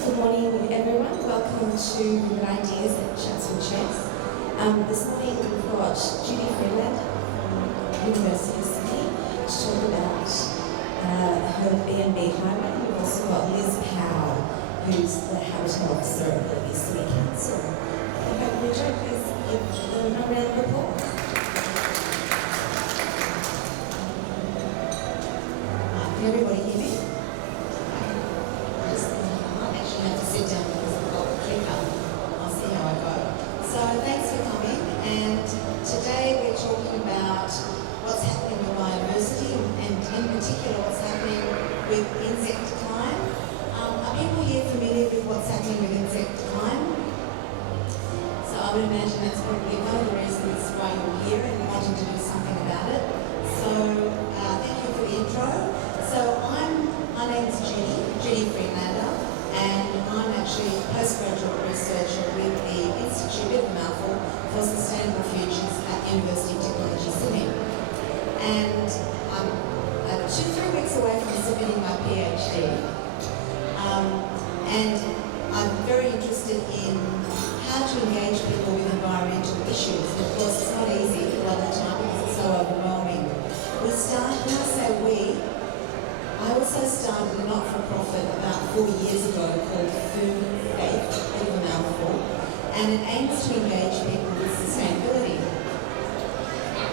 Good morning, everyone. Welcome to Good Ideas at Chats with Chefs. This morning we've got Judy Friedlander from University of Sydney to talk about her BandB Highway. We've also got Liz Powell, who's the Habitat Officer of the City Council. I hope you enjoy. Please give them a round of applause. Can everybody hear me? Sit down because I've got the clicker. I'll see how I go. So thanks for coming, and today we're talking about what's happening with biodiversity and in particular what's happening with insect decline. Are people here familiar with what's happening with insect decline? So I would imagine that's probably one of the reasons why you're here and wanting to do something about it. So thank you for the intro. So my name is Judy Friedlander, and I'm actually a postgraduate researcher with the Institute, bit of a mouthful, for Sustainable Futures at University of Technology, Sydney. And I'm 2-3 weeks away from submitting my PhD. And I'm very interested in how to engage people with environmental issues. And of course, it's not easy a lot of the time because it's so overwhelming. When I say we, I also started a not-for-profit about 4 years ago called FoodFaith, bit of a mouthful, and it aims to engage people with sustainability.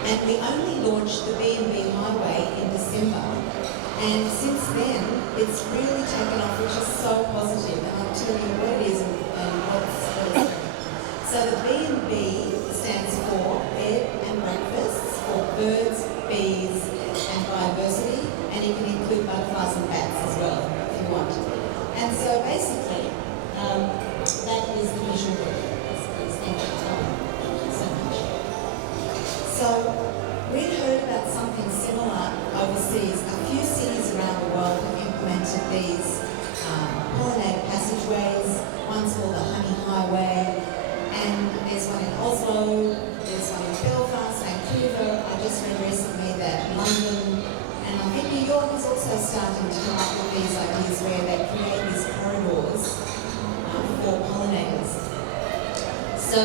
And we only launched the BandB Highway in December, and since then it's really taken off, which is so positive, and I'll tell you what it is and what's So the BandB stands for Bed and Breakfasts for birds, bees, and biodiversity. And you can include butterflies and bats as well, if you want. And so basically, that is the visual work. Thank you so much. So we'd heard about something similar overseas. A few cities around the world have implemented these pollinator passageways. One's called the Honey Highway, and there's one in Oslo, there's one in Belfast, Vancouver. I just read recently that London, and I think New York is also starting to come up with these ideas where they create these corridors for pollinators. So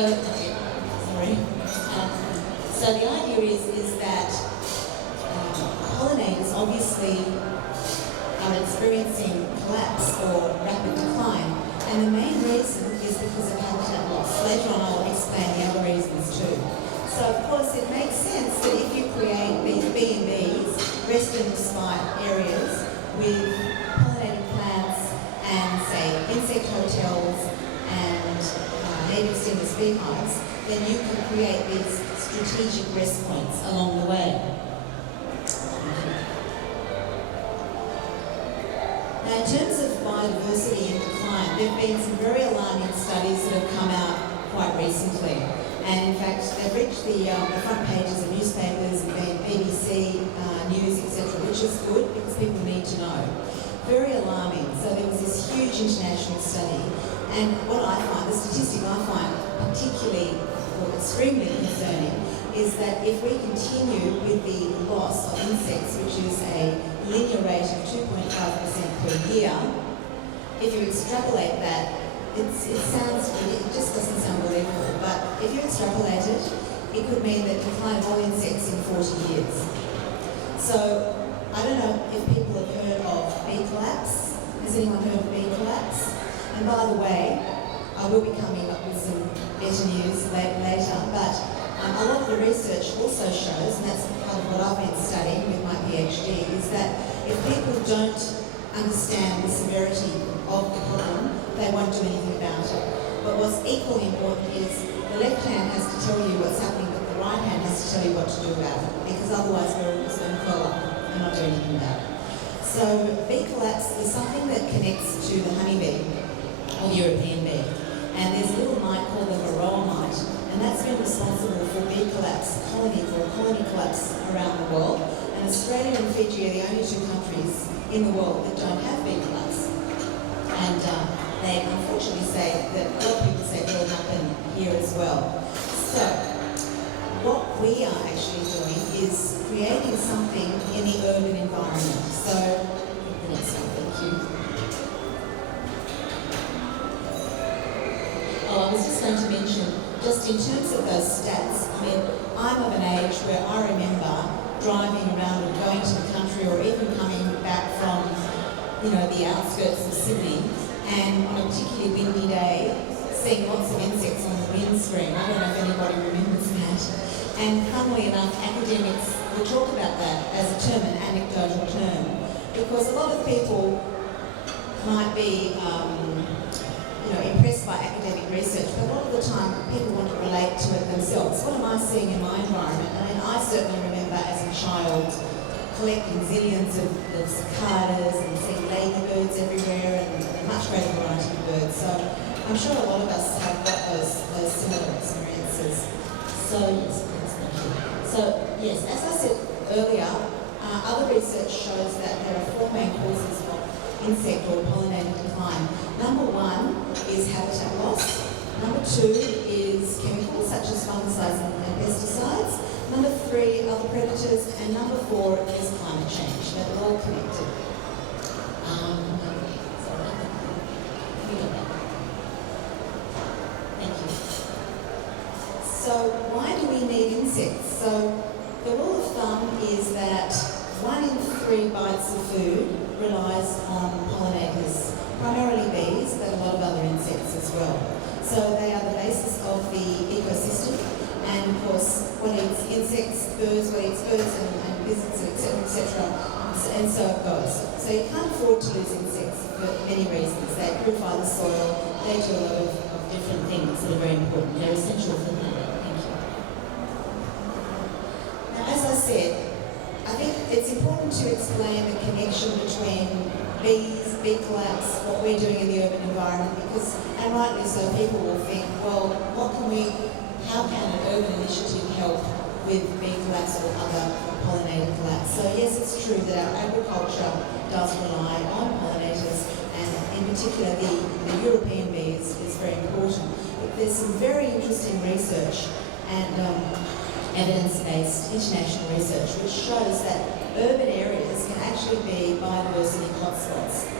the idea is that pollinators obviously are experiencing collapse or rapid decline, and the main reason is because of habitat loss. Later on I'll explain the other reasons too. So of course it makes sense that if you create these B&Bs, rest and respite areas with pollinating plants and say insect hotels and native stingless beehives, then you can create these strategic rest points along the way. Now in terms of biodiversity and decline, there have been some very alarming studies that have come out quite recently. And in fact, they've reached the front pages of newspapers and BBC News, etc., which is good because people need to know. Very alarming. So there was this huge international study, and what I find, the statistic I find particularly or extremely concerning, is that if we continue with the loss of insects, which is a linear rate of 2.5% per year, if you extrapolate that, it just doesn't sound believable, but if you extrapolate it, it could mean that decline of all insects in 40 years. So, I don't know if people have heard of bee collapse. Has anyone heard of bee collapse? And by the way, I will be coming up with some better news later, but a lot of the research also shows, and that's part of what I've been studying with my PhD, is that if people don't understand the severity of the problem, they won't do anything about it. But what's equally important is the left hand has to tell you what's happening, but the right hand has to tell you what to do about it, because otherwise we're all just going to curl up and not do anything about it. So bee collapse is something that connects to the honeybee, or European bee. And there's a little mite called the varroa mite, and that's been responsible for bee collapse, colony collapse around the world. And Australia and Fiji are the only two countries in the world that don't have bee collapse. And they unfortunately say that a lot of people say it will happen here as well. So what we are actually doing is creating something in the urban environment. So the next one, thank you. was just going to mention, just in terms of those stats, I mean, I'm of an age where I remember driving around and going to the country or even coming back from, the outskirts of Sydney, and on a particularly windy day, seeing lots of insects on the windscreen. I don't know if anybody remembers that. And funnily enough, academics will talk about that as a term, an anecdotal term, because a lot of people might be impressed by academic research, but a lot of the time people want to relate to it themselves. What am I seeing in my environment? I mean, I certainly remember as a child collecting zillions of cicadas and seeing ladybirds everywhere and a much greater variety of birds. So I'm sure a lot of us have got those similar experiences. So yes, thank you. So yes, as I said earlier, other research shows that there are 4 main causes of insect or pollinator decline. Number 1 is habitat loss. Number 2 is chemicals such as fungicides and pesticides. Number 3, other predators. And number 4 is climate change. They're all connected. Thank you. So why do we need insects? So the rule of thumb is that 1 in 3 bites of food relies on pollinators, primarily bees, but a lot of other insects as well. So they are the basis of the ecosystem, and of course, what eats insects, birds, what eats birds, and lizards, etc., etc., and so it goes. So you can't afford to lose insects for many reasons. They purify the soil, they do a lot of different things that are very important. They're essential for the planet. Thank you. Now, as I said, I think it's important to explain the connection between bees, bee collapse, what we're doing in the urban environment, because, and rightly so, people will think, well, how can an urban initiative help with bee collapse or other pollinator collapse? So yes, it's true that our agriculture does rely on pollinators, and in particular the European bee is very important. But there's some very interesting research and evidence-based international research which shows that urban areas can actually be biodiversity hotspots.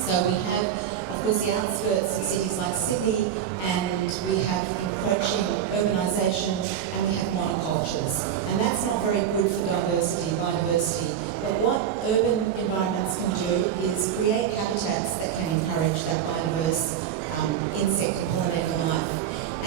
So we have, of course, the outskirts of cities like Sydney, and we have encroaching urbanisation, and we have monocultures. And that's not very good for biodiversity. But what urban environments can do is create habitats that can encourage that biodiverse insect and pollinator life.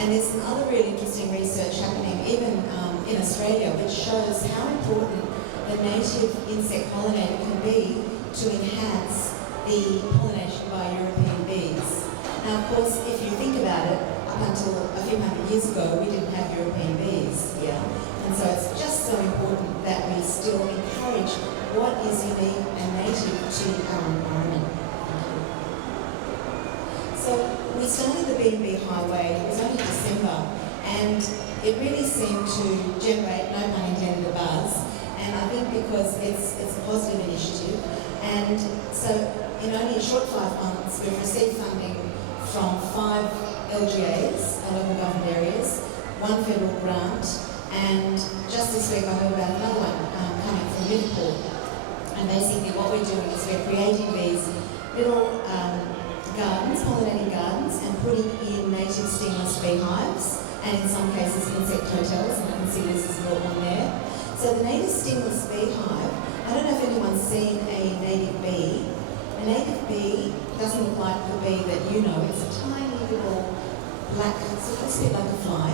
And there's some other really interesting research happening even in Australia, which shows how important the native insect pollinator can be to enhance the pollination by European bees. Now, of course, if you think about it, up until a few hundred years ago, we didn't have European bees here. And so it's just so important that we still encourage what is unique and native to our environment. So we started the BandB Highway, it was only December, and it really seemed to generate, no pun intended, a buzz. And I think because it's a positive initiative. And so in only a short 5 months, we've received funding from 5 LGAs, local government areas, 1 federal grant, and just this week I heard about another one coming from Liverpool. And basically what we're doing is we're creating these little gardens, pollinating gardens, and putting in native stingless beehives, and in some cases insect hotels, and I can see this is brought on there. So the native stingless beehive, I don't know if anyone's seen a native bee. A native bee doesn't look like the bee that you know. It's a tiny little black, it's a bit like a fly,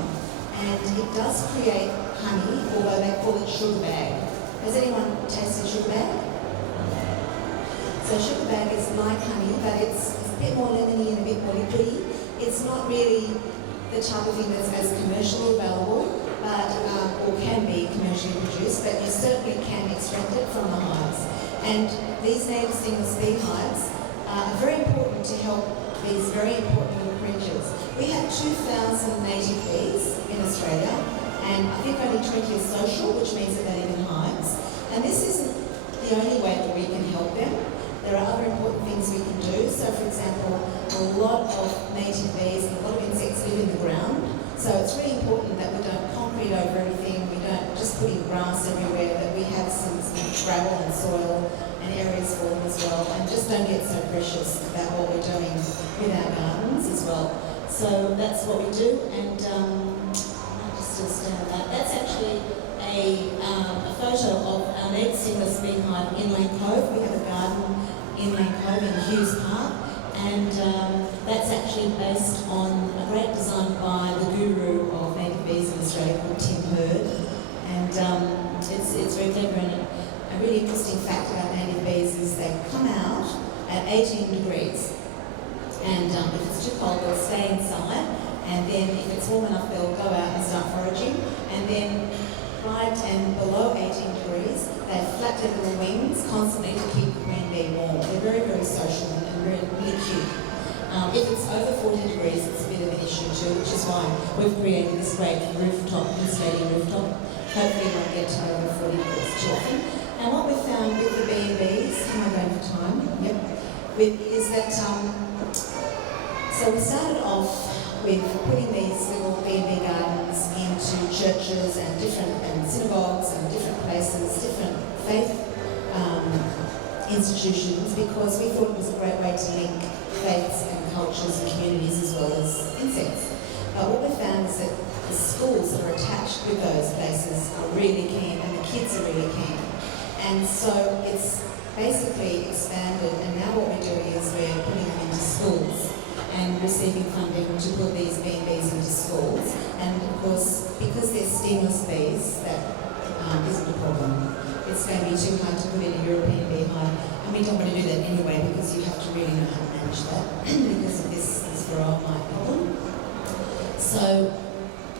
and it does create honey, although they call it sugar bag. Has anyone tasted sugar bag? So sugar bag is like honey, but it's a bit more lemony and a bit more liquidy. It's not really the type of thing that's as commercially available, but or can be commercially produced, but you certainly can extract it from the hives. And these native stingless beehives are very important to help these very important little creatures. We have 2,000 native bees in Australia, and I think only 20 are social, which means that they live in hives. And this isn't the only way that we can help them. There are other important things we can do. So, for example, a lot of native bees and a lot of insects live in the ground. So it's really important that we don't concrete over everything, we don't just put in grass everywhere, that we have some gravel and soil and areas for them as well, and just don't get so precious about what we're doing with our gardens as well. So So that's what we do, and I just still stand on that. That's actually a photo of our native stingless beehive in Lane Cove. We have a garden in Lane Cove in Hughes Park, and that's actually based on a great design by the guru of native bees in Australia called Tim Hurd, and it's very clever. And a really interesting fact about native bees is they come out at 18 degrees, and if it's too cold they'll stay inside, and then if it's warm enough they'll go out and start foraging, and then right and below 18 degrees they flap their little wings constantly to keep the queen bee warm. They're very, very social and really cute. If it's over 40 degrees it's a bit of an issue too, which is why we've created this great rooftop, insulating rooftop. Hopefully it won't get to over 40 degrees too often. And what we found with the BandBs, am I going for time? Yep. Is that, so we started off with putting these little BandB gardens into churches and different synagogues and different places, different faith institutions, because we thought it was a great way to link faiths and cultures and communities as well as insects. But what we found is that the schools that are attached with those places are really keen, and the kids are really keen. And so it's basically expanded, and now what we're doing is we're putting them into schools and receiving funding to put these BandBs into schools. And of course, because they're stingless bees, that isn't a problem. It's going to be too hard to put in a European beehive, and we don't want to do that anyway because you have to really know how to manage that because of this varroa mite problem. So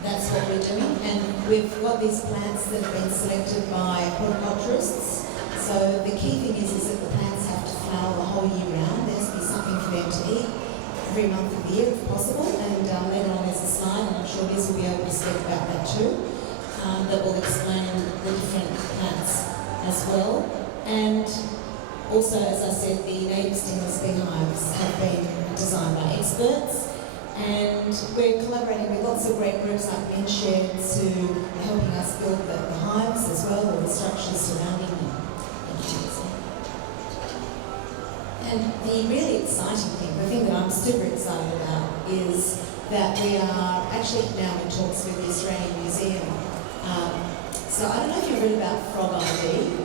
that's what we're doing, and we've got these plants that have been selected by horticulturists. So the key thing is that the plants have to flower the whole year round. There has to be something for them to eat every month of the year if possible, and later on there's a slide, and I'm sure Liz will be able to speak about that too, that will explain the different plants as well. And also, as I said, the native stingless beehives have been designed by experts, and we're collaborating with lots of great groups like Winsheds who are helping us build the hives as well, or the structures surrounding them. And the really exciting thing, the thing that I'm super excited about, is that we are actually now in talks with the Australian Museum. So I don't know if you've read about Frog ID.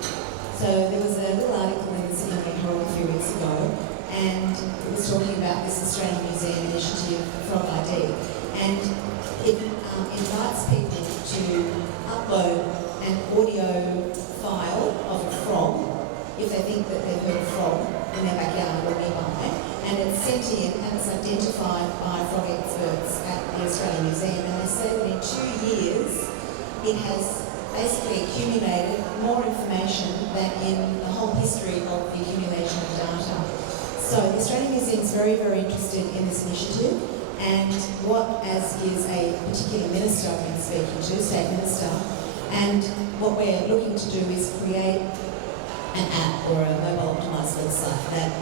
So there was a little article in the Sydney Herald a few weeks ago, and it was talking about this Australian Museum initiative, Frog ID, and it invites people to upload an audio file of a frog if they think that they've heard a frog in their backyard or nearby, and it's sent in and it's identified by frog experts at the Australian Museum, and they say that in 2 years it has basically accumulated more information than in the whole history of the accumulation of data. So the Australian Museum is very, very interested in this initiative, and what, as is a particular minister I've been speaking to, State Minister, and what we're looking to do is create an app or a mobile optimised website that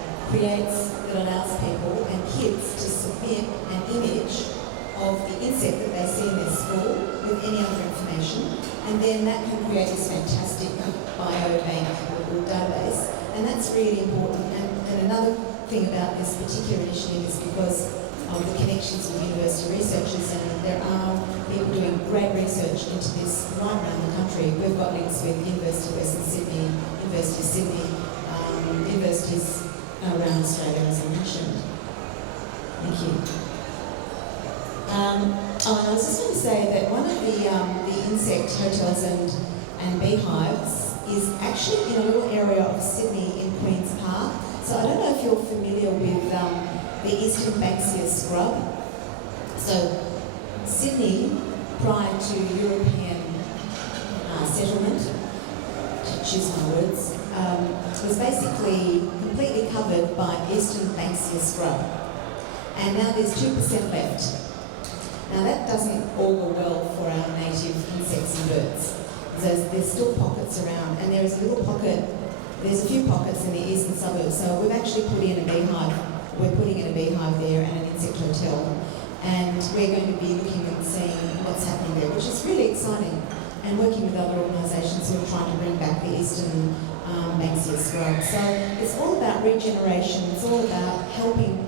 allows people and kids to submit an image of the insect that they see in their school with any other information, and then that can create this fantastic biobank or database, and that's really important. And another thing about this particular initiative is because of the connections with university researchers, and there are people doing great research into this right around the country. We've got links with University of Western Sydney, University of Sydney, universities around Australia, as I mentioned. Thank you. And I was just going to say that one of the insect hotels and beehives is actually in a little area of Sydney in Queen's Park. So I don't know if you're familiar with the Eastern Banksia scrub. So Sydney, prior to European settlement, to choose my words, was basically completely covered by Eastern Banksia scrub. And now there's 2% left. Now that doesn't augur well for our native insects and birds. There's still pockets around, and there's a few pockets in the eastern suburbs. So we've actually put in a beehive. We're putting in a beehive there and an insect hotel, and we're going to be looking and seeing what's happening there, which is really exciting. And working with other organisations who are trying to bring back the Eastern Banksia scrub. So it's all about regeneration. It's all about helping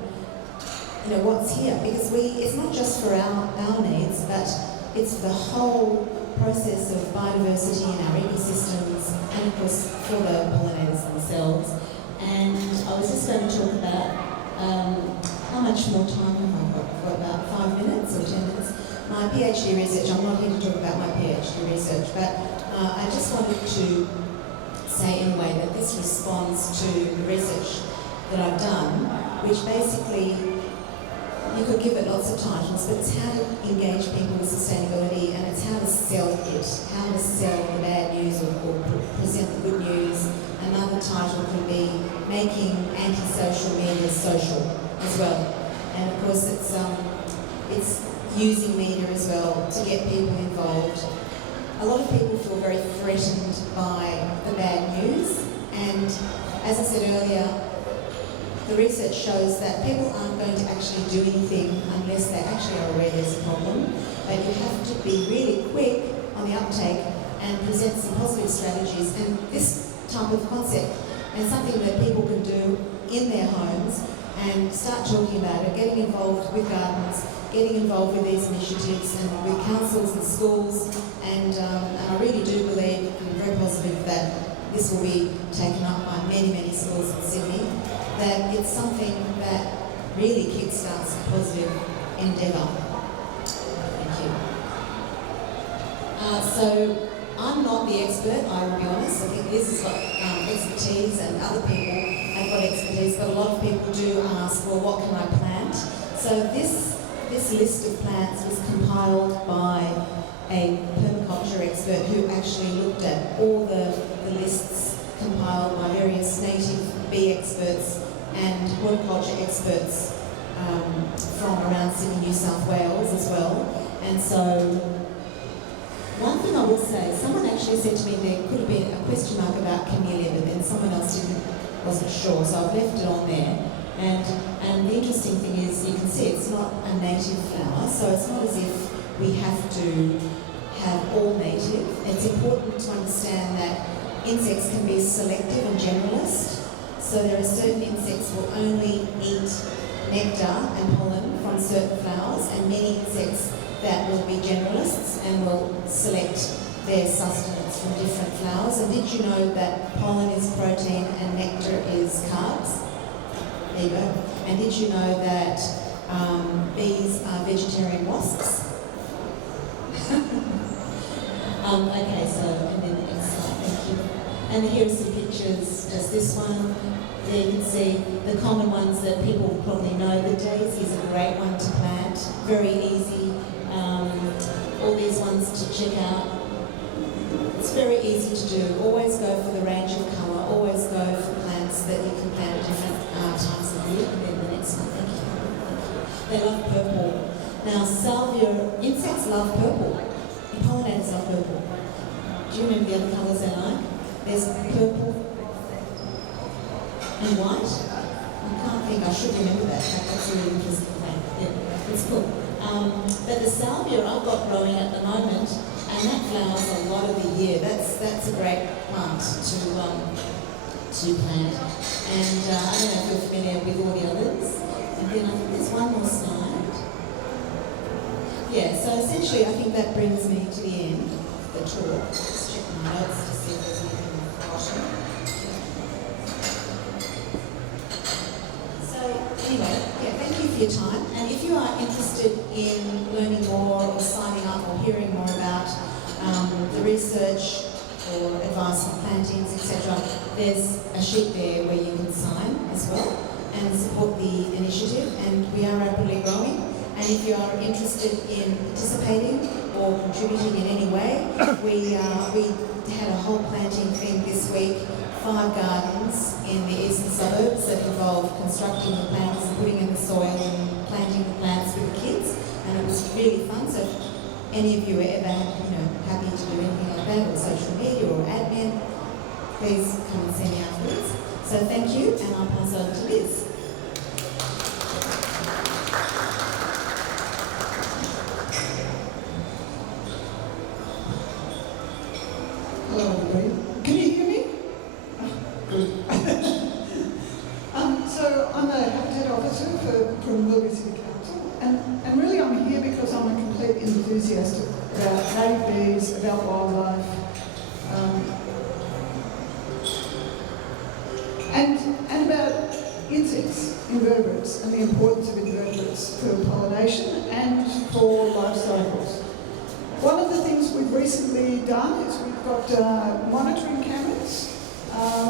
what's here, because it's not just for our needs, but it's for the whole process of biodiversity in our ecosystems, and of course for the pollinators themselves. And I was just going to talk about how much more time have I got? For about 5 minutes or 10 minutes. My PhD research, I'm not here to talk about my PhD research, but I just wanted to say in a way that this responds to the research that I've done, which basically, you could give it lots of titles, but it's how to engage people with sustainability, and it's how to sell it, how to sell the bad news or present the good news. Another title could be making anti-social media social as well. And of course it's using media as well to get people involved. A lot of people feel very threatened by the bad news, and as I said earlier, the research shows that people aren't going to actually do anything unless they actually are aware there's a problem. But you have to be really quick on the uptake and present some positive strategies. And this type of concept, and something that people can do in their homes and start talking about it, getting involved with gardens, getting involved with these initiatives and with councils and schools. And I really do believe, I'm very positive that this will be taken up by many, many schools in Sydney, that it's something that really kickstarts a positive endeavour. Thank you. So I'm not the expert, I will be honest. I think Liz has got expertise and other people have got expertise, but a lot of people do ask, well, what can I plant? So this list of plants was compiled by a permaculture expert who actually looked at all the lists compiled by various native bee experts and horticulture experts from around Sydney, New South Wales as well. And so, one thing I will say, someone actually said to me there could have been a question mark about camellia, but then someone else wasn't sure, so I've left it on there. And the interesting thing is, you can see it's not a native flower, so it's not as if we have to have all native. It's important to understand that insects can be selective and generalist. So there are certain insects will only eat nectar and pollen from certain flowers, and many insects that will be generalists and will select their sustenance from different flowers. And did you know that pollen is protein and nectar is carbs? There you go. And did you know that bees are vegetarian wasps? Okay, so, and then the next slide, thank you. And here are some pictures, just this one. There you can see the common ones that people probably know. The daisy is a great one to plant, very easy. All these ones to check out. It's very easy to do. Always go for the range of colour, always go for plants that you can plant at different times of year. And then the next one, thank you. They love purple. Now, salvia, insects love purple. And pollinators love purple. Do you remember the other colours they like? There's purple and white. I can't think, I should remember that. That's a really interesting thing. Yeah, it's cool. But the salvia I've got growing at the moment, and that flowers a lot of the year. That's a great plant to plant. And I don't know if you're familiar with all the others. And then I think there's one more slide. Yeah, so essentially I think that brings me to the end of the talk. Let's check my notes to see if there's anything I've forgotten. So anyway, yeah, thank you for your time. And if you are interested in learning more or signing up or hearing more about the research or advice on plantings, etc., there's a sheet there where you can sign as well and support the initiative. And we are rapidly growing. And if you are interested in participating or contributing in any way, we had a whole planting thing this week, 5 gardens in the eastern suburbs that involved constructing the plants and putting in the soil and planting the plants with the kids, and it was really fun. So if any of you are ever happy to do anything like that, or social media or admin, please come and see me afterwards. So thank you, and I'll pass over to Liz. Hello everybody. Can you hear me? Good. So I'm a habitat officer for from Willoughby City Council, and really I'm here because I'm a complete enthusiast about native bees, about wildlife, and about insects, invertebrates, and the importance of invertebrates for pollination and for life cycles. One of the things we've recently done is we've got monitoring cameras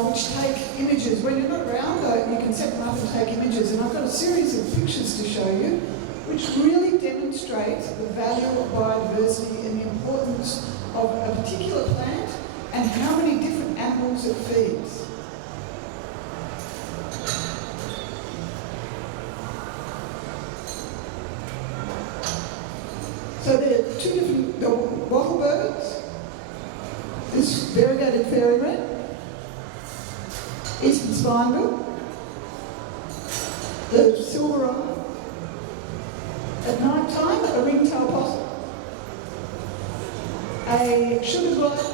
which take images. When you're not around, you can set them up and take images. And I've got a series of pictures to show you which really demonstrate the value of biodiversity and the importance of a particular plant and how many different animals it feeds. So there are two different, the wattlebirds, this variegated fairy wren, eastern spinebill, the silver eye, at night time a ringtail possum, a sugar glider,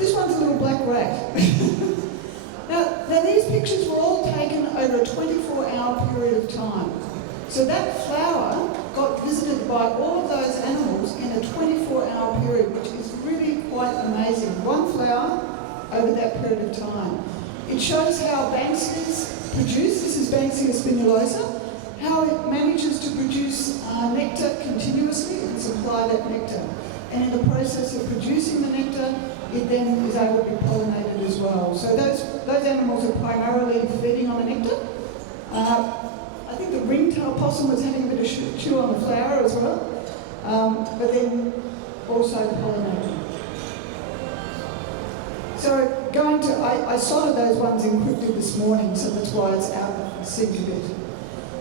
this one's a little black rat. Now these pictures were all taken over a 24-hour period of time. So that flower got visited by all of those animals in a 24-hour period, which is really quite amazing. One flower over that period of time. It shows how Banksias produce, this is Banksia spinulosa, how it manages to produce nectar continuously and supply that nectar. And in the process of producing the nectar, it then is able to be pollinated as well. So those animals are primarily feeding on the nectar. I think the ringtail possum was having a bit of chew on the flower as well, but then also pollinating. So I sorted those ones encrypted this morning, so that's why it's out of sync a bit.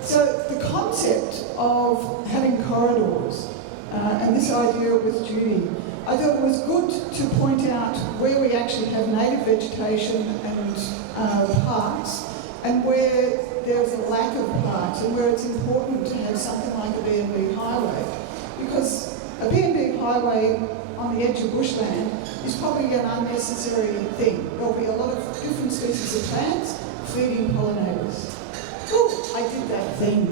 So the concept of having corridors, and this idea with Judy, I thought it was good to point out where we actually have native vegetation and parks, and where there's a lack of parks, and where it's important to have something like a BandB Highway, because a BandB Highway on the edge of bushland is probably an unnecessary thing. There'll be a lot of different species of plants feeding pollinators. Oh, I did that thing.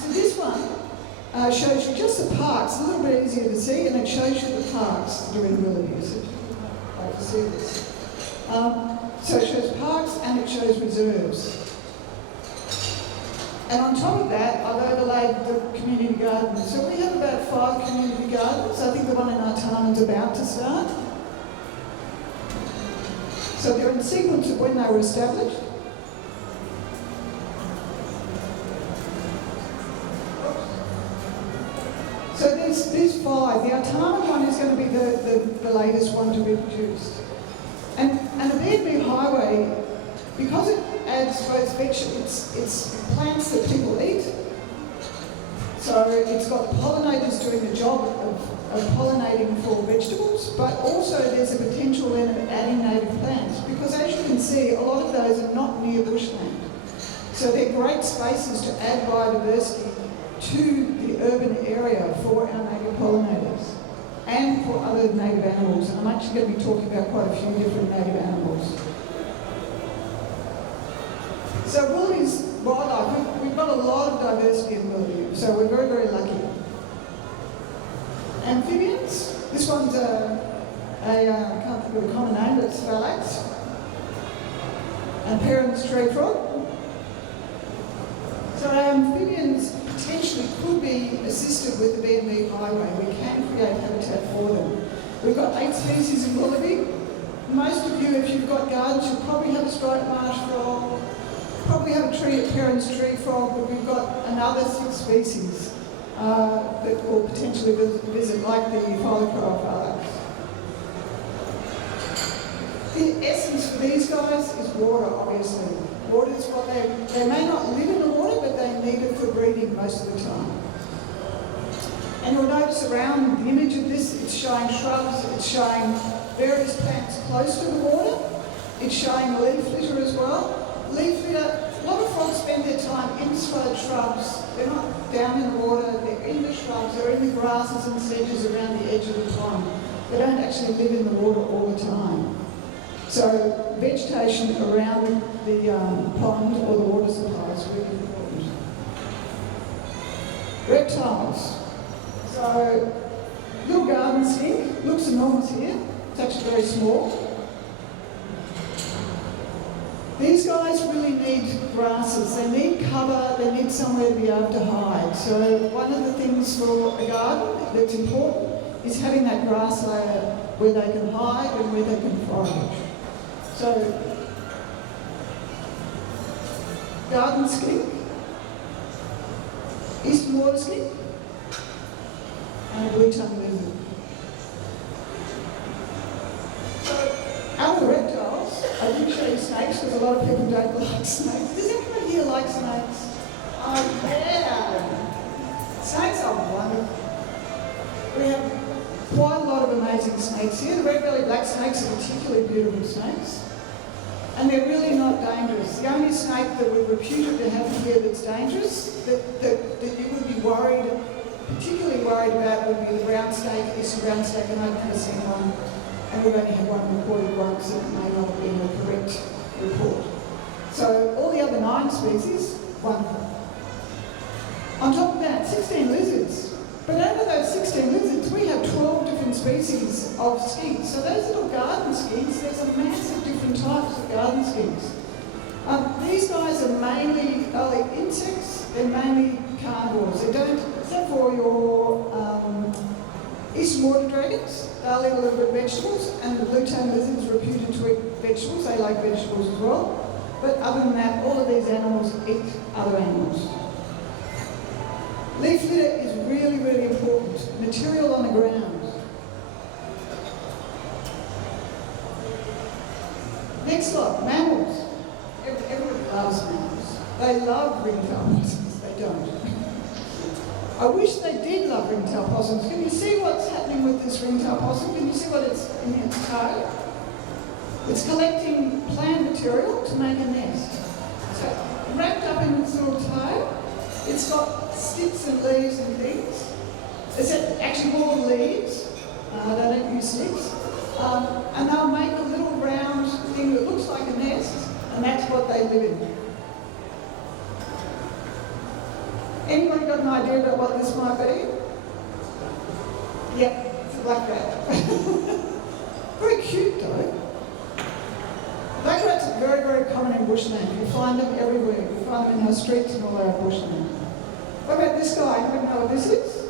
So this one shows you just the parks, a little bit easier to see, and it shows you the parks that are in Willoughby. So I can see this. So it shows parks and it shows reserves. And on top of that, I've overlaid the community gardens. So we have about 5 community gardens. I think the one in Artarmon's about to start. So they're in sequence of when they were established. So there's 5. The Artarmon one is going to be the latest one to be produced. And the BandB Highway, because it adds both vegetables, it's plants that people eat. So it's got pollinators doing the job of pollinating for vegetables, but also there's a potential then of adding native plants, because as you can see, a lot of those are not near bushland. So they're great spaces to add biodiversity to the urban area for our native pollinators and for other native animals. And I'm actually going to be talking about quite a few different native animals. So Willoughby's wildlife, we've got a lot of diversity in Willoughby, so we're very, very lucky. Amphibians, this one's I can't think of a common name, but it's phalax. And parent's tree frog. So amphibians potentially could be assisted with the BandB Highway. We can create habitat for them. We've got 8 species in Willoughby. Most of you, if you've got gardens, you'll probably have a striped marsh frog, probably have a parent's tree frog, but we've got another 6 species that will potentially visit, like the phyllocrine phalax. The essence for these guys is water, obviously. Water is what they may not live in the water, but they need it for breeding most of the time. And you'll notice around the image of this, it's showing shrubs, it's showing various plants close to the water, it's showing leaf litter as well. Leaf litter, a lot of frogs spend their time inside shrubs. They're not down in the water, they're in the shrubs, they're in the grasses and sedges around the edge of the pond. They don't actually live in the water all the time. So vegetation around the pond or the water supply is really important. Reptiles. So little garden skink, looks enormous here, it's actually very small. These guys really need grasses, they need cover, they need somewhere to be able to hide. So one of the things for a garden that's important is having that grass layer where they can hide and where they can forage. So, garden skink, eastern water skink, and a blue-tongued lizard. So, out of the reptiles, I didn't show you snakes because a lot of people don't like snakes. Does anyone here like snakes? Oh yeah! Snakes are wonderful. We have quite a lot of amazing snakes here. The red-bellied black snakes are particularly beautiful snakes. And they're really not dangerous. The only snake that we're reputed to have here that's dangerous, that you would be worried, particularly worried about, would be the brown snake, eastern brown snake, and I've never seen one. And we've only had one reported once, it may not have been a correct report. So all the other 9 species, wonderful. On top of that, 16 lizards. But out of those 16 lizards, we have 12 different species of skinks. So those little garden skinks, there's a massive different types of garden skinks. These guys are mainly, they're insects, they're mainly carnivores. They don't, except for your eastern water dragons, they'll eat a little bit of vegetables, and the blue-tongued lizards are reputed to eat vegetables. They like vegetables as well. But other than that, all of these animals eat other animals. Leaf litter is really, really important. Material on the ground. Next slide, mammals. Everyone loves mammals. They love ringtail possums. They don't. I wish they did love ringtail possums. Can you see what's happening with this ringtail possum? Can you see what it's in its tail? It's collecting plant material to make a nest. So wrapped up in its little tail, it's got sticks and leaves and things. It's actually more leaves. They don't use sticks. And they'll make a little round thing that looks like a nest, and that's what they live in. Anybody got an idea about what this might be? Yep, it's a black rat. Very cute though. Black rats are very, very common in bushland. You find them everywhere. You find them in our streets and all our bushland. What about this guy? Anybody know what this is?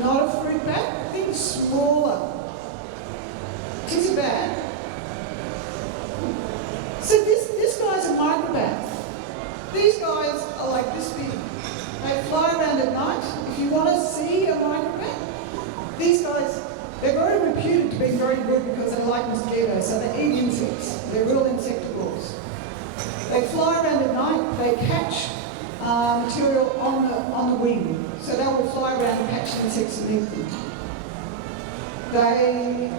Not a fruit bat. Think smaller. Tis a bat. So this guy's a microbat. These guys are like this big. They fly around at night. If you want to see a microbat, these guys, they're very reputed to be very good because they like mosquitoes, so they eat insects. They're real insectivores. They fly around at night, they catch material on the wing. So they will fly around and catch insects and eat them.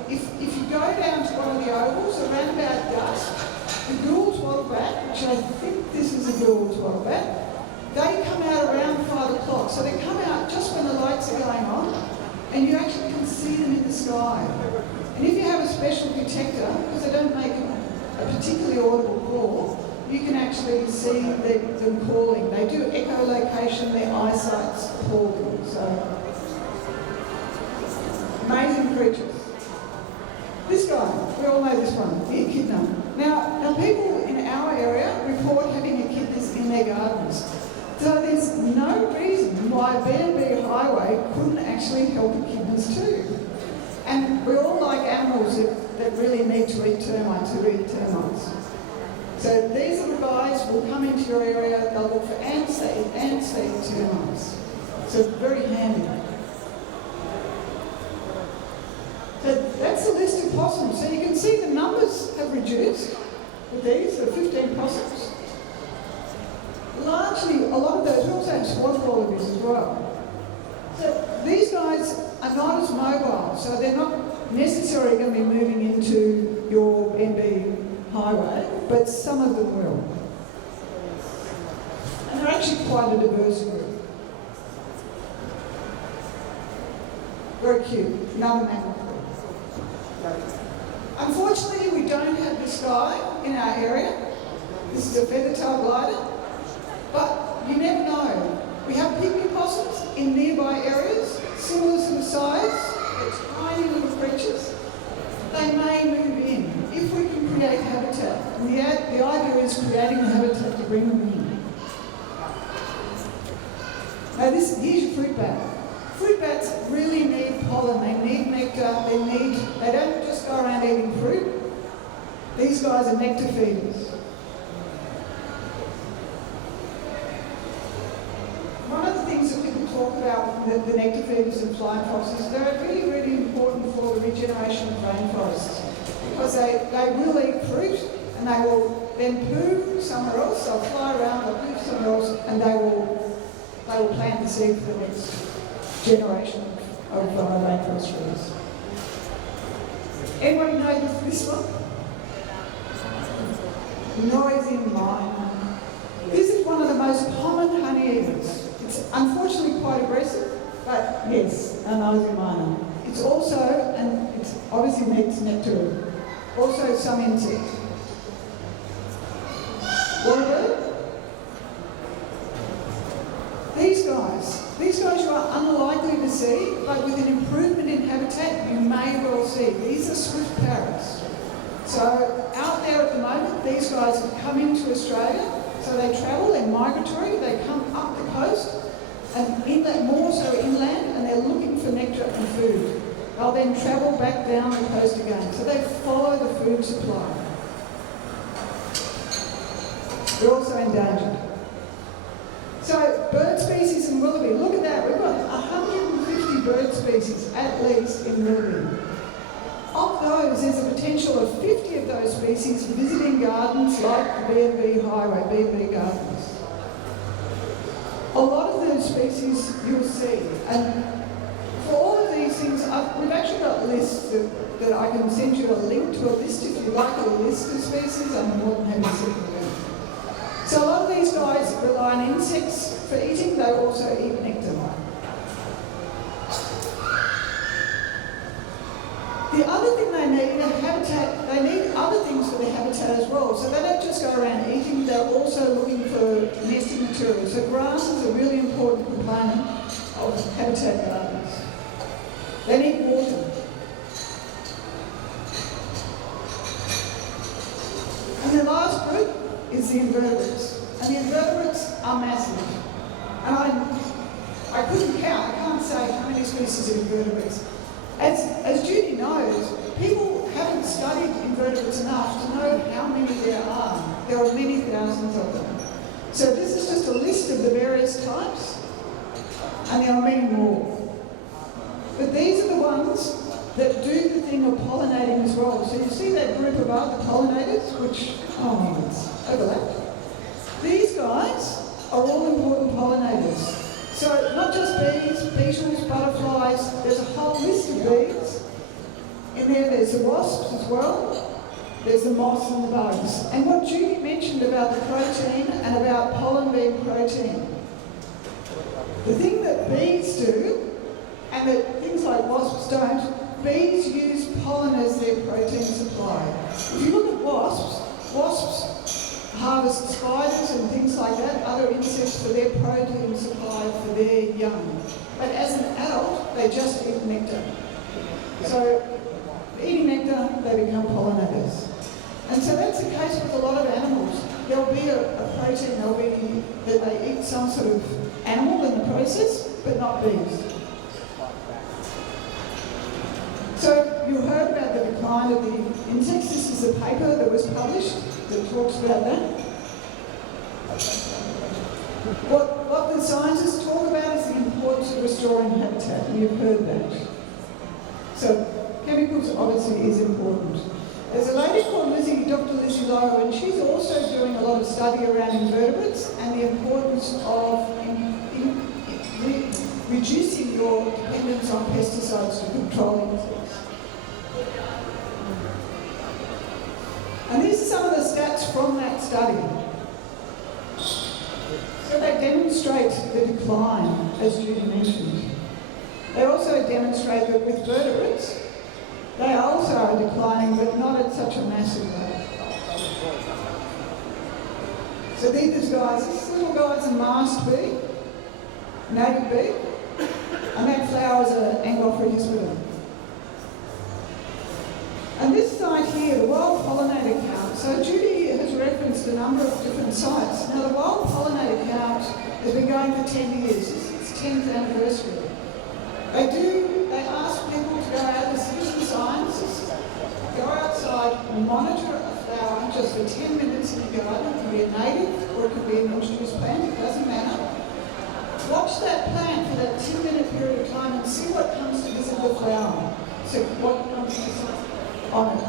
If you go down to one of the ovals, around about dusk, the Gould's wattlebat, which I think this is a Gould's wattlebat, they come out around 5 o'clock. So they come out just when the lights are going on, and you actually can see them in the sky. And if you have a special detector, because they don't make a particularly audible call, you can actually see them calling. They do echolocation, their eyesight's appalling. So, amazing creatures. This guy, we all know this one, the echidna. Now people in our area report having echidnas in their gardens. So there's no reason why BandB Highway couldn't actually help echidnas too. And we all like animals that really need to eat termites, who eat termites. So these little guys will come into your area, they'll look for ants, they eat termites. So very handy. So that's a list of possums. So you can see the numbers have reduced with these, the 15 possums. Largely, a lot of those, we also have swamp wallabies as well. So these guys are not as mobile, so they're not necessarily going to be moving into your BandB Highway, but some of them will. And they're actually quite a diverse group. Very cute, another mammal group. Unfortunately, we don't have this guy in our area. This is a feather-tailed glider, but you never know. We have pygmy possums in nearby areas, similar sort of size, they're tiny little creatures. They may move in if we can create habitat. And the idea is creating a habitat to bring them in. Now here's your fruit bat. Fruit bats really need pollen, they need nectar, they don't just go around eating fruit. These guys are nectar feeders. One of the things that people talk about with the nectar feeders and fly foxes, they're really, really important for the regeneration of rainforests because they will eat fruit and they will then poo somewhere else, they'll fly around, they'll poo somewhere else, and they will plant the seed for the next generation of rainforest trees. Anybody know this one? Noisy miner. This is one of the most common honey eaters. It's unfortunately quite aggressive, but yes, a noisy miner. It's also, and it's obviously needs nectar, also some insect. Waterbird. These guys you are unlikely to see, but with an improvement in habitat, you may well see. These are swift parrots. So out there at the moment, these guys have come into Australia, so they travel, they're migratory, they come up the coast, and more so inland, and they're looking for nectar and food. They'll then travel back down the coast again, so they follow the food supply. They're also endangered. So bird species in Willoughby, look at that, we've got 150 bird species at least in Willoughby. Of those, there's a potential of 50 of those species visiting gardens like the BandB Highway, BandB Gardens. A lot of those species you'll see, and for all of these things, we've actually got lists that I can send you a link to a list if you like a list of species. I'm more than happy to send you. So a lot of these guys rely on insects for eating, they also eat nectar. The other thing they need, a habitat, they need other things for their habitat as well. So they don't just go around eating, they're also looking for nesting material. So grass is a really important component of habitat gardens. They need water. And the last group is the invertebrates. And the invertebrates are massive. And I couldn't count, I can't say how many species of invertebrates. As Judy knows, people haven't studied invertebrates enough to know how many there are. There are many thousands of them. So this is just a list of the various types, and there are many more. But these are the ones that do the thing of pollinating as well. So you see that group above, the pollinators, which, it's overlapped. These guys are all important pollinators. So not just bees, beetles, butterflies, there's a whole list of bees. In there, there's the wasps as well. There's the moths and the bugs. And what Judy mentioned about the protein and about pollen being protein. The thing that bees do, and that things like wasps don't, bees use pollen as their protein supply. If you look at wasps harvest spiders and things like that, other insects for their protein supply for their young. But as an adult, they just eat nectar. So, eating nectar, they become pollinators. And so that's the case with a lot of animals. There'll be a protein, there'll be that they eat some sort of animal in the process, but not bees. So you heard about the decline of the insects. This is a paper that was published that talks about that. What the scientists talk about is the importance of restoring habitat, and you've heard that. So chemicals obviously is important. There's a lady called Dr. Lizzie Lowe, and she's also doing a lot of study around invertebrates and the importance of reducing your dependence on pesticides to control insects. And these are some of the stats from that study. So they demonstrate the decline, as Judy mentioned. They also demonstrate that with vertebrates, they are also are declining, but not at such a massive rate. So these guys, this little guy's a masked bee, native bee, and that flower is an Angophora hispidum. And this site here, the wild pollinator count, so Judy has referenced a number of different sites. Now the wild pollinator count has been going for 10 years. This is its 10th anniversary. They ask people to go out as citizen scientists, go outside and monitor a flower just for 10 minutes in the garden. It can be a native or it can be an introduced plant, it doesn't matter. Watch that plant for that 10-minute period of time and see what comes to visit the flower. So what comes to on it.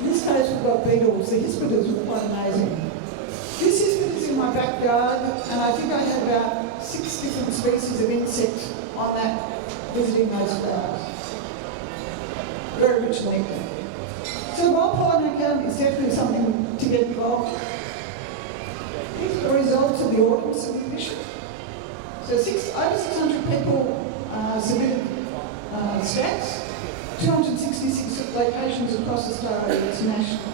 In this case we've got beetles. The hispidums were quite amazing. This hispid is in my backyard and I think I had about 6 different species of insects on that visiting those flowers. Very rich nectar. So wild pollinator count is definitely something to get involved. These are the results of the autumn submission. So over 600 people submitted stats, 266 locations across Australia, it's national.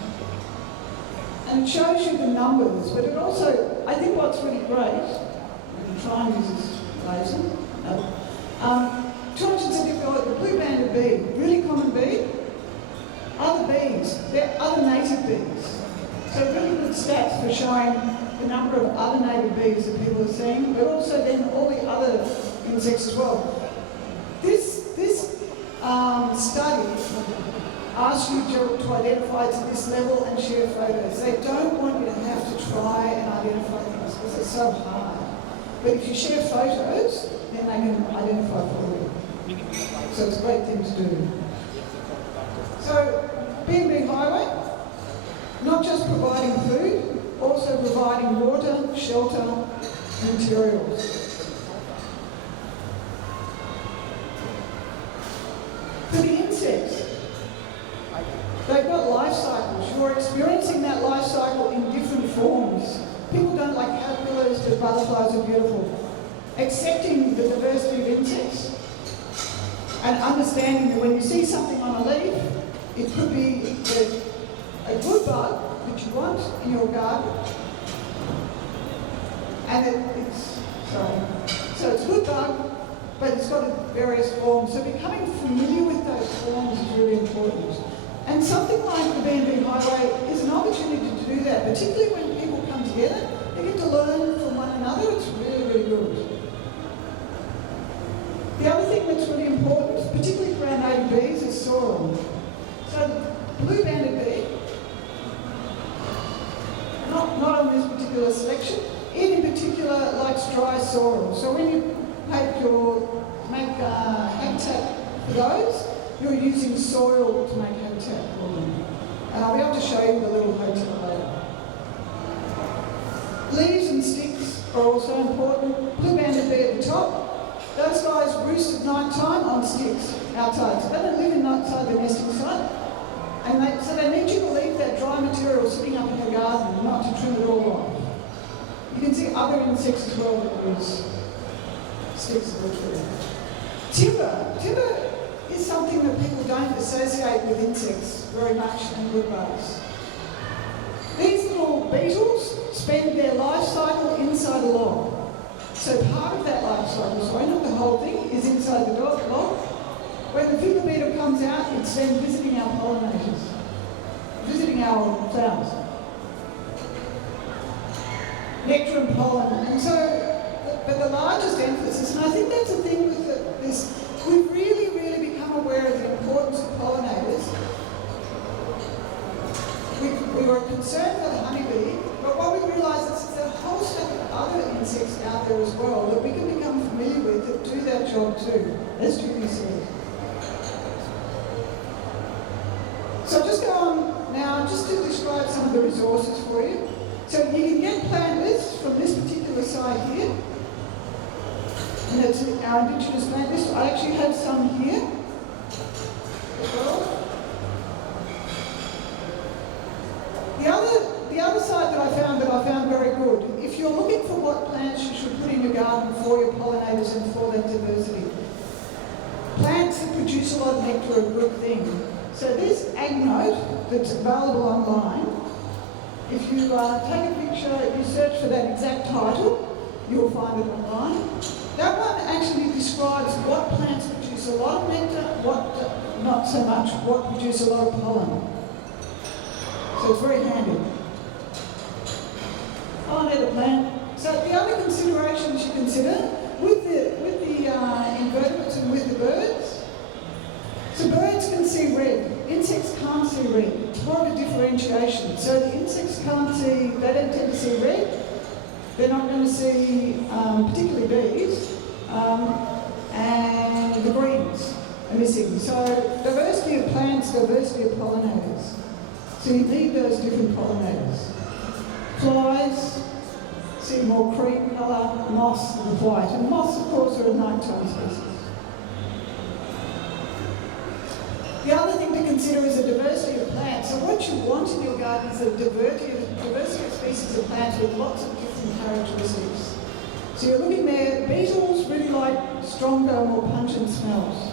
And it shows you the numbers, but it also, I think what's really great, I'm going to try and use this laser. No. 274, the blue banded bee, really common bee. Other bees, they're other native bees. So really good stats for showing the number of other native bees that people are seeing, but also then all the other insects as well. This study asks you to identify to this level and share photos. They don't want you to have to try and identify things because it's so hard. But if you share photos, then they can identify for you. So it's a great thing to do. So, BandB Highway, not just providing food, also providing water, shelter, and materials. For the insects, they've got life cycles. You're experiencing that life cycle in different forms. People don't like caterpillars, but butterflies are beautiful. Accepting the diversity of insects and understanding that when you see something on a leaf, it could be a good bug that you want in your garden, and so it's a good bug, but it's got various forms. So becoming familiar with those forms is really important. And something like the BandB Highway is an opportunity to do that, particularly when people come together. They get to learn from one another. It's really, really good. The other thing that's really important, particularly for our native bees, is soil. So the blue banded bee, not on this particular selection, it in particular likes dry soil. So when you make habitat for those, you're using soil to make habitat for them. And I'll be able to show you the little hotel later. Leaves and sticks are also important. Blue banded bee at the top. Those guys roost at night time on sticks outside. So they don't live inside the nesting site. And so they need you to leave that dry material sitting up in the garden and not to trim it all off. You can see other insects as well that use sticks of the tree. Timber is something that people don't associate with insects very much and wood bugs. These little beetles spend their life cycle inside a log. So part of that life cycle, sorry, not the whole thing, is inside the log. When the finger beetle comes out, it's then visiting our pollinators, visiting our flowers. Nectar and pollen. And so, but the largest emphasis, and I think that's the thing with this, we've really become aware of the importance of pollinators. We were concerned for the honeybee, but what we realised is there's a whole stack of other insects out there as well that we can become familiar with that do that job too, as Judy said. So I'll just go on now just to describe some of the resources for you. So you can get plant lists from this particular site here. And it's our Indigenous plant list. I actually have some here as well. The other site that I found very good, if you're looking for what plants you should put in your garden for your pollinators and for that diversity, plants that produce a lot of nectar are a good thing. So this ag note that's available online. If you take a picture, you search for that exact title, you'll find it online. That one actually describes what plants produce a lot of nectar, what not so much, what produce a lot of pollen. So it's very handy. Pollinator plant. So the other considerations you consider with the invertebrates and with the birds. So birds can see red. Insects can't see red. It's more of a differentiation. So the insects can't see, they don't tend to see red. They're not going to see, particularly bees, and the greens are missing. So diversity of plants, diversity of pollinators. So you need those different pollinators. Flies, see more cream colour, moths and white. And moths, of course, are a nighttime species. The other thing to consider is the diversity of plants. So what you want in your garden is a diversity of species of plants with lots of different characteristics. So you're looking there, beetles really like stronger, more pungent smells.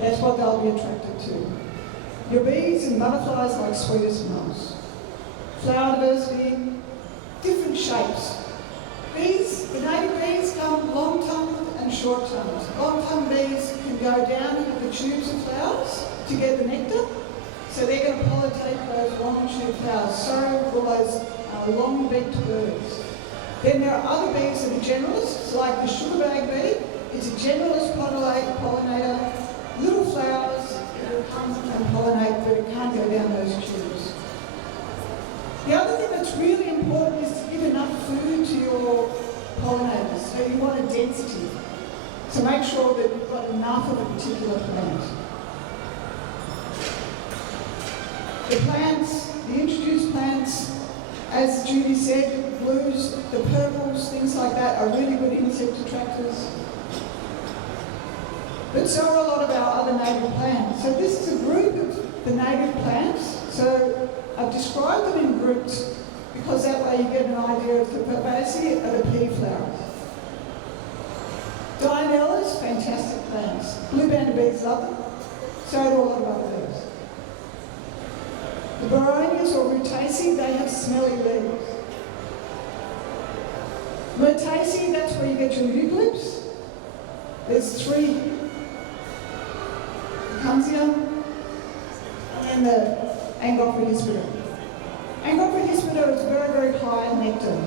That's what they'll be attracted to. Your bees and butterflies like sweeter smells. Flower diversity, different shapes. Bees, the native bees come long-tongued and short-tongued. Long-tongued bees can go down into the tubes of flowers to get the nectar. So they're going to pollinate those long tube flowers. So will those long-beaked birds. Then there are other bees that are generalists, like the sugarbag bee. It's a generalist pollinator, little flowers, it will come and pollinate, but it can't go down those tubes. The other thing that's really important is to give enough food to your pollinators. So you want a density. So make sure that you've got enough of a particular plant. The plants, the introduced plants, as Judy said, the blues, the purples, things like that are really good insect attractors. But so are a lot of our other native plants. So this is a group of the native plants. So I've described them in groups because that way you get an idea of the vivacity of the pea flowers. Dianellas, fantastic plants. Blue banded bees love them. So do a lot of other bees. The Boronias or Rutaceae, they have smelly leaves. Myrtaceae, that's where you get your eucalypts. There's three. The Kunzium, and the Angopha hispida. Angopha hispida is very, very high in nectar.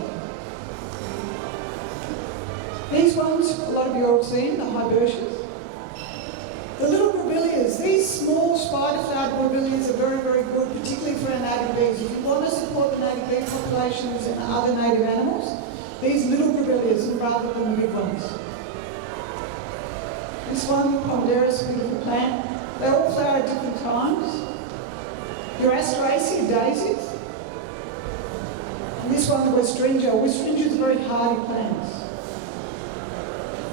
These ones, a lot of you have seen, the Hibbertias. The little grevilleas, these small spider-flowered grevilleas are very, very good, particularly for our native bees. If you want to support the native bee populations and other native animals, these little grevilleas rather than the big ones. This one, Ponderus, beautiful plant. They all flower at different times. Your Asteraceae, daisies. And this one, the Westringia. Westringia is a very hardy plant.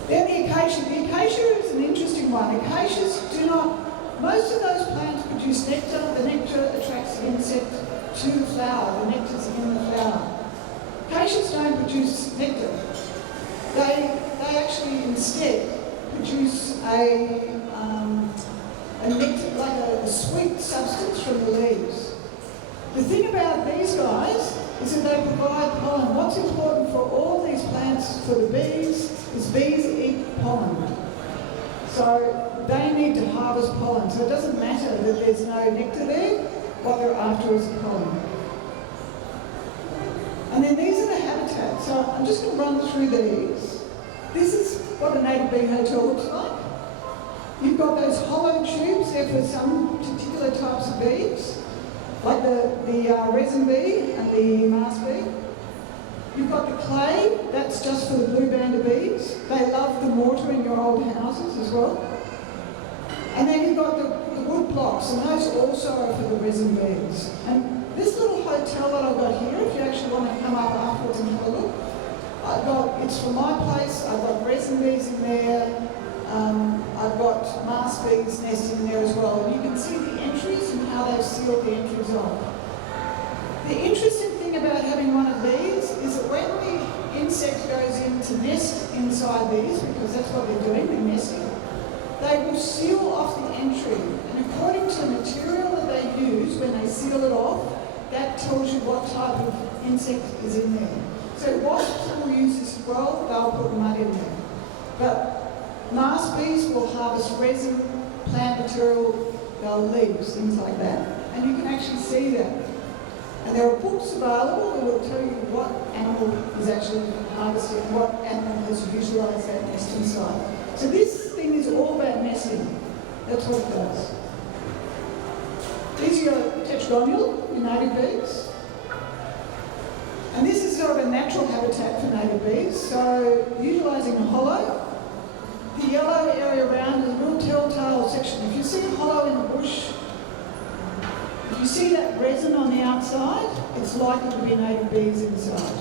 Then the acacia. The acacia is an interesting one. Acacias do not, most of those plants produce nectar. The nectar attracts the insect to the flower. The nectar's in the flower. Acacias don't produce nectar. They actually instead produce a nectar, like a sweet substance from the leaves. The thing about these guys is that they provide pollen. What's important for all these plants, for the bees, is bees eat pollen. So they need to harvest pollen. So it doesn't matter that there's no nectar there, what they're after is the pollen. And then these are the habitats. So I'm just going to run through these. This is what a native bee hotel looks like. You've got those hollow tubes there for some particular types of bees, like the resin bee and the mast bee. You've got the clay, that's just for the blue banded bees. They love the mortar in your old houses as well. And then you've got the wood blocks, and those also are for the resin bees. And this little hotel that I've got here, if you actually want to come up afterwards and have a look, it's from my place. I've got resin bees in there. I've got mast bees nesting there as well. And you can see the entries and how they've sealed the entries off. The interesting thing about having one of these is that when the insect goes in to nest inside these, because that's what they're doing, they're nesting, they will seal off the entry. And according to the material that they use when they seal it off, that tells you what type of insect is in there. So wasps will use this as well, they'll put mud in there. But mass bees will harvest resin, plant material, they'll leaves, things like that. And you can actually see that. And there are books available that will tell you what animal is actually harvesting, what animal has utilised that nesting site. So this thing is all about nesting. That's what it does. These are your tetragonial, your native bees. And this is sort of a natural habitat for native bees. So utilising a hollow, the yellow area around is a real telltale section. If you see a hollow in a bush, if you see that resin on the outside, it's likely to be native bees inside.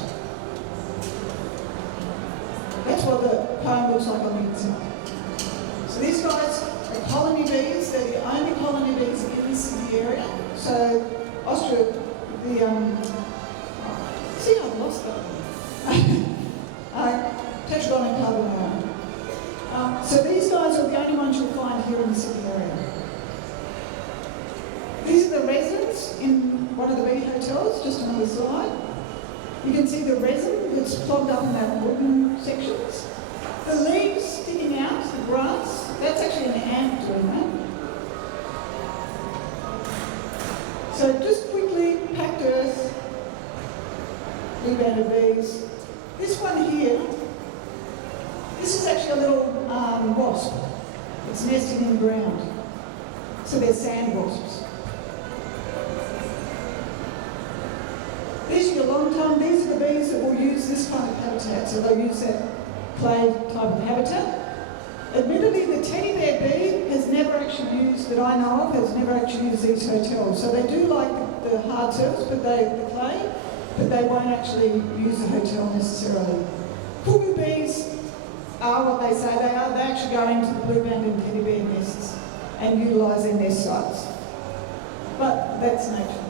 That's what the comb looks like on the inside. So these guys are colony bees. They're the only colony bees in this city area. So see, I've lost that one. Tetragon and carbonara. So these guys are the only ones you'll find here in the city area. These are the residents in one of the bee hotels, just on the slide. You can see the resin that's plugged up in that wooden sections. The leaves sticking out, the grass, that's actually an ant doing that. So just quickly, packed earth, blue-banded bees. This one here, this is actually a little wasp. It's nesting in the ground. So they're sand wasps. These are your long-term, these are the bees that will use this kind of habitat. So they'll use that clay type of habitat. Admittedly, the teddy bear bee has never actually used, that I know of, has never actually used these hotels. So they do like the hard surface, the clay, but they won't actually use the hotel necessarily. Cuckoo bees are what they say they are. They actually go into the blue-banded teddy bear nests and utilise their nest sites. But that's nature.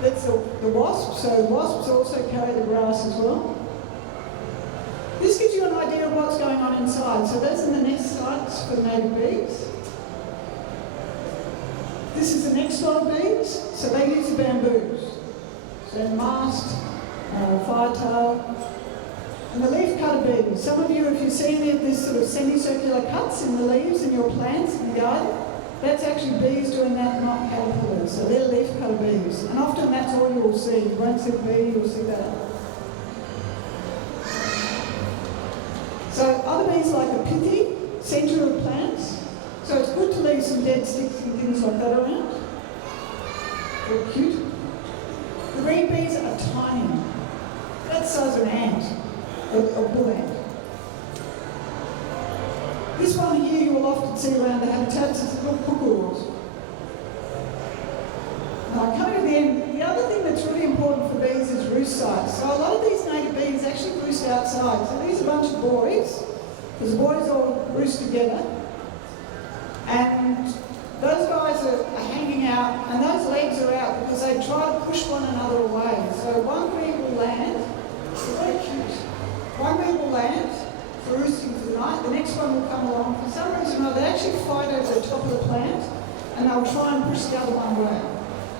That's the wasp. So wasps also carry the grass as well. This gives you an idea of what's going on inside. So those are the nest sites for the native bees. This is the next lot of bees. So they use the bamboos. So mast, firetail, and the leaf cutter bees. Some of you, if you've seen any of these sort of semicircular cuts in the leaves in your plants in the garden, that's actually bees doing that, not caterpillars. So they're leaf cutter bees. And often that's all you will see. You won't see the bee, you'll see that. So other bees like the pithy, centre of plants. So it's good to leave some dead sticks and things like that around. They're cute. The green bees are tiny. That's the size of an ant, a bull ant. This one here you will often see around the habitats is the little cuckoos. Now coming to the end, the other thing that's really important for bees is roost sites. So a lot of these native bees actually roost outside. So these are a bunch of boys, because the boys all roost together. And those guys are hanging out, and those legs are out because they try to push one another away. So one bee will land, they're very cute. One bee will land for roosting for the night, the next one will come along. For some reason or other, they actually fight over the top of the plant, and they'll try and push the other one away.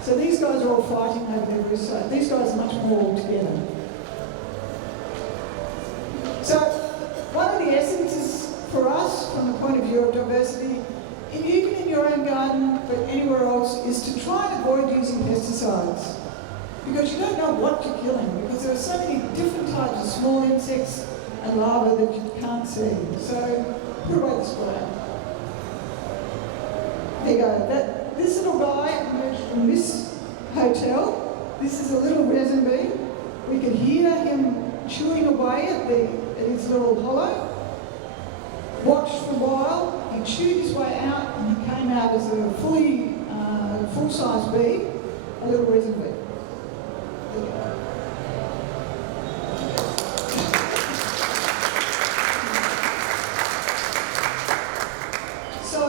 So these guys are all fighting over their roost site. These guys are much more all together. So one of the essences for us, from the point of view of diversity, even in your own garden, but anywhere else, is to try and avoid using pesticides. Because you don't know what you're killing, because there are so many different types of small insects and larvae that you can't see. So put away the spray. There you go. This little guy emerged from this hotel. This is a little resin bee. We could hear him chewing away at his little hollow. Watched for a while, he chewed his way out, and he came out as a full-size bee, a little resin bee. So,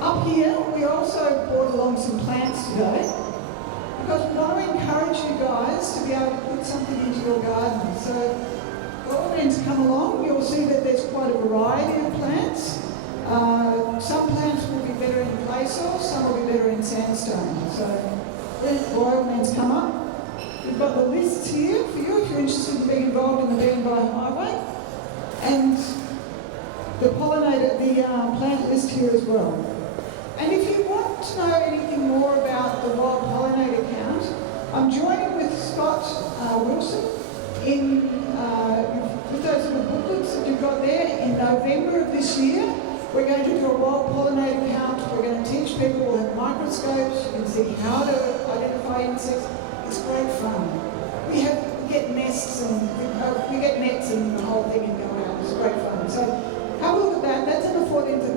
up here, we also brought along some plants today, because we want to encourage you guys to be able to put something into your garden. So, all meant to come along, you'll see that there's quite a variety of plants. Some plants probably better in sandstone. So when wildlands come up, we've got the lists here for you if you're interested in being involved in the BandB Highway, and the plant list here as well. And if you want to know anything more about the wild pollinator count, I'm joining with Scott Wilson in with those little booklets that you've got there in November of this year. We're going to do a wild pollinator count. We're going to teach people, we'll have microscopes, you can see how to identify insects. It's great fun. We get nests and we get nets and the whole thing and go out. It's great fun. So have a look at that. That's on the 14th of